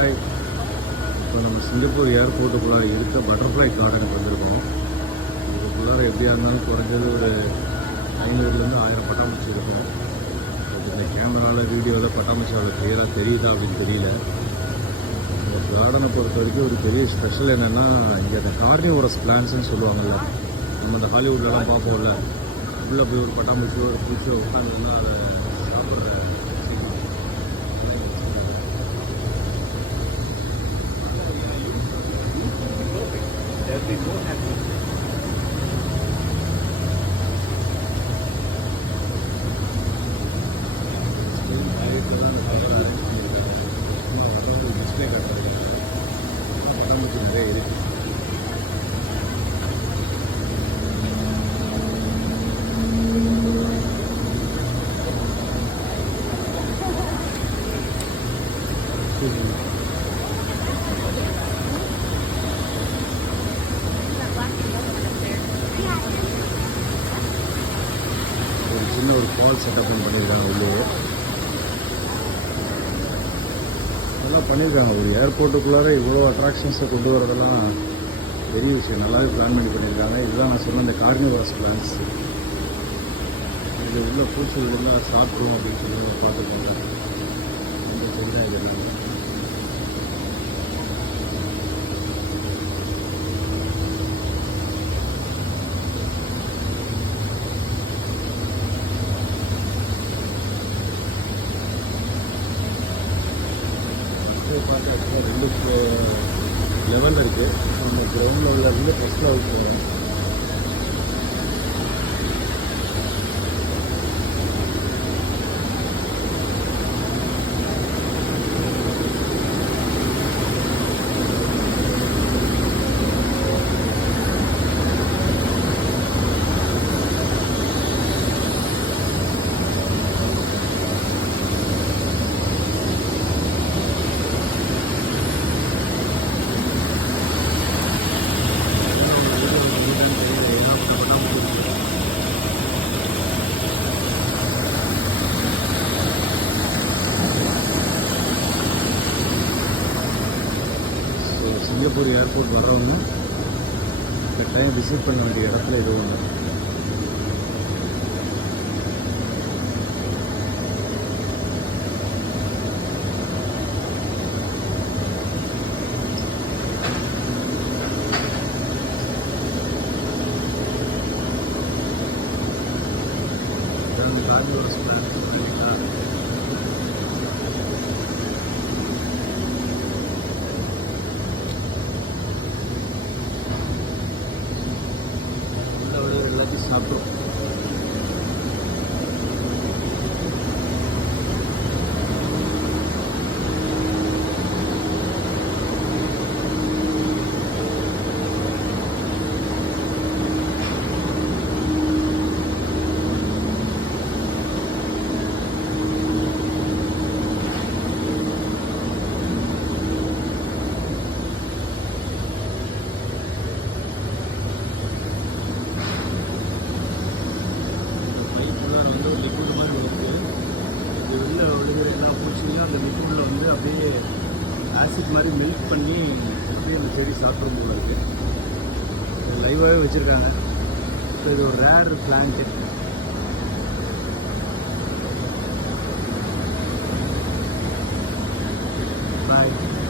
Hi. இப்போ நம்ம Singapore ஏர்போர்ட்டுக்குள்ளார இருக்க பட்டர்ஃப்ளை கார்டனுக்கு வந்திருக்கோம். இதுக்குள்ளார எப்படியா இருந்தாலும் குறைஞ்சது ஒரு 500லேருந்து 1000 பட்டாம்பூச்சி இருக்கும். இந்த கேமராவில் வீடியோவில் பட்டாம்பூச்சி அவ்வளோ கிளியராக தெரியுதா அப்படின்னு தெரியல. இந்த கார்டனை பொறுத்த வரைக்கும் ஒரு பெரிய ஸ்பெஷல் என்னென்னா, இங்கே அந்த கார்னிவோரஸ் பிளான்ட்ஸ்ன்னு சொல்லுவாங்கள்ல, நம்ம அந்த ஹாலிவுட்லலாம் பார்ப்போம்ல, உள்ளே போய் ஒரு பட்டாம்பூச்சியோ ஒரு பூச்சியோ உட்காந்துன்னா அதை சாப்பிட்ற டிஸ்பிளே காட்டுறாங்க. பட்டாம்பூச்சி நிறைய இருக்குது. ஒரு சின்ன ஒரு ஃபால் செட்டப் பண்ணியிருக்காங்க. உள்ளே நல்லா பண்ணியிருக்காங்க. ஒரு ஏர்போர்ட்டுக்குள்ளார இவ்வளோ அட்ராக்ஷன்ஸை கொண்டு வரதெல்லாம் பெரிய விஷயம். நல்லாவே பிளான் பண்ணியிருக்காங்க. இதுதான் நான் சொன்ன இந்த கார்னிவரஸ் பிளான்ஸ். இது உள்ள பூச்சிகள் எல்லாம் சாப்பிட்ருவோம் அப்படின்னு சொல்லி பார்த்துக்கோங்க. இந்த சைடு தான் இது எல்லாமே. பார்க்க 2 லெவல் இருக்குது. நம்ம கிரவுண்ட் லெவலில் இருந்து ஃபஸ்ட் லெவல் போகிறோம். சிங்கப்பூர் ஏர்போர்ட் வர்றவங்க கட்டாயம் விசிட் பண்ண வேண்டிய இடத்துல இது ஒன்று. எல்லாத்தையும் சாப்பிடும். அந்த லிக்விடில் வந்து அப்படியே ஆசிட் மாதிரி மெல்ட் பண்ணி அப்படியே அந்த செடி சாப்பிடும் போல இருக்குது. லைவாகவே வச்சுருக்காங்க. இது ஒரு ரேர் பிளான்ட்டு.